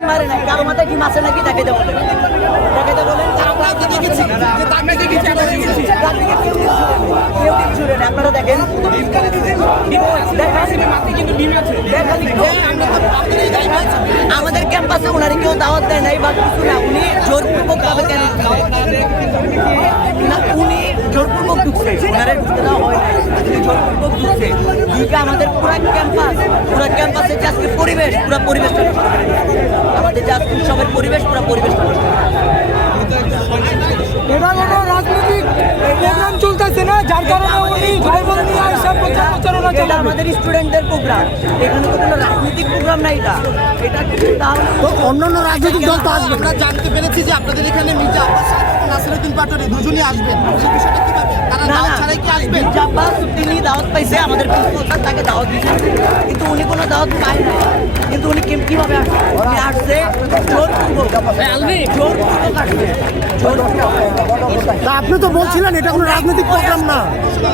মারে নাই কারো মাথায় ডিম আছে নাকি দেখাইতে বলেন কেউ ডিম ছুড়ে না আপনারা দেখেন আমাদের ক্যাম্পাসে ওনারে কেউ দাওয়াত দেয় নাই বা কিছু না উনি জোরপূর্বক ভাবে কেন না উনি জোরপূর্বক ঢুকছে ওনারে ঢুকতে দেওয়া হয় নাই উনি জোরপূর্বক ঢুকছে ঢুকে আমাদের পুরা ক্যাম্পাসে যে আজকে পরিবেশ পুরা পরিবেশটা নষ্ট করে দিয়েছে। আমাদের যে আজকে উৎসবের পরিবেশ পুরা পরিবেশটা নষ্ট করে এটা কোনো রাজনৈতিক প্রোগ্রাম চলতেছে না যার কারণে উনি ধর্ম নিয়ে সব প্রচারণা এটা চালাবে। আমাদের স্টুডেন্টদের প্রোগ্রাম এখানে তো কোনো রাজনৈতিক প্রোগ্রাম না এটা এটা তাহলে তো অন্যান্য রাজনৈতিক দল তো আসবে। আমরা জানতে পেরেছি যে আপনাদের এখানে মির্জা আব্বাস সাহেব এবং নাসিরউদ্দিন পাটোয়ারি দুজনই আসবেন। এই বিষয়টা কিভাবে? তারা না দাওয়াত না ছাড়াই কি আসবেন? মির্জা আব্বাস তিনি দাওয়াত পাইছে আমাদের প্রিন্সিপাল স্যার তাকে দাওয়াত দিয়েছেন কিন্তু উনি কোনো দাওয়াত পায় না কিন্তু উনি কিভাবে আসছে উনি আসছে জোরপূর্বক আসছে তা আপনি তো বলছিলেন এটা কোনো রাজনৈতিক প্রোগ্রাম না।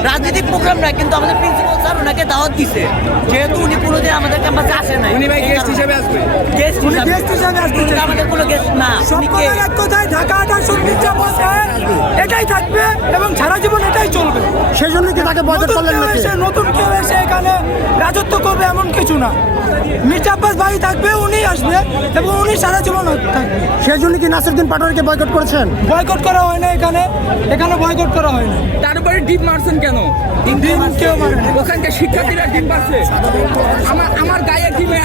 রাজনৈতিক প্রোগ্রাম না কিন্তু আমাদের প্রিন্সিপাল স্যার ওনাকে দাওয়াত দিছে যেহেতু উনি কোনোদিন আমাদের ক্যাম্পাসে আসে নাই উনি ভাই গেস্ট হিসেবে আসবে গেস্ট হিসেবে আসবে। কিন্তু আমাদের কোনো গেস্ট না উনি কে সকলের এক কথায় ঢাকা 18 মির্জা আব্বাস সাহেব এটাই থাকবে এবং সারা জীবন এটাই চলবে। সেই জন্য কি তাকে বয়কট করলেন নাকি? নতুন কেউ এসে এখানে রাজত্ব করবে এমন কিছু না। মির্জা আব্বাস ভাই থাকবে উনি আসবে এবং উনি সারা জীবন থাকবে। সেই জন্য কি নাসিরউদ্দিন পাটোয়ারিকে বয়কট করেছেন? বয়কট করা হয় না এখানে বয়কট করা হয় না। তারপরে ডিম মারছেন কেন? ডিম কেউ মানে না। ওখানকার শিক্ষার্থীরা ডিম মারছে। আমার গায়ে ডিমে